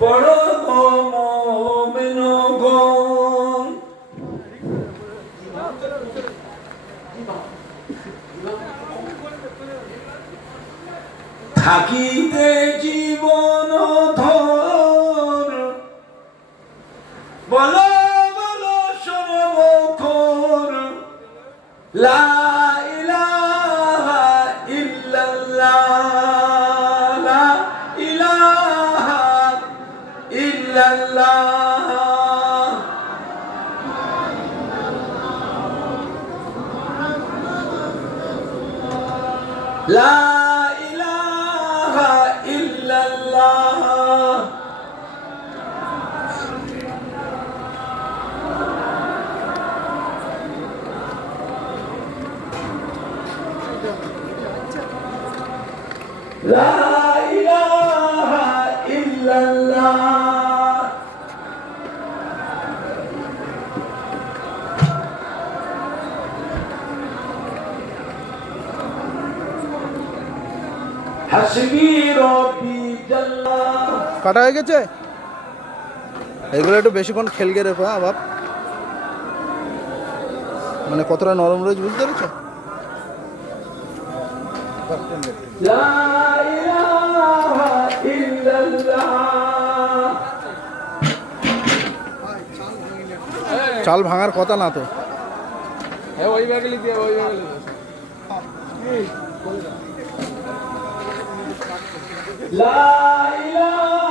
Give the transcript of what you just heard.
পড়ো গো মুমিনগণ, থাকিতে জীবন ধর, বলো বলো সর্বক্ষণ লা ইলাহা ইল্লাল্লাহ, লা ইলাহা ইল্লাল্লাহ, লা ইলাহা ইল্লাল্লাহ। লা ইলাহা ইল্লাল্লাহ। হাসবি রব্বি জাল্লাহ। কাটা হয়ে গেছে, এগুলো একটু বেশিক্ষণ খেলকে রেখো। হ্যাঁ বাপ, মানে কতটা নরম রয়েছে বুঝতে পেরেছো? লা ইলাহা ইল্লাল্লাহ। চাল ভাঙার কথা না তো। ওই ব্যাগলি দিয়ে ওই ব্যাগলি লা ইলাহা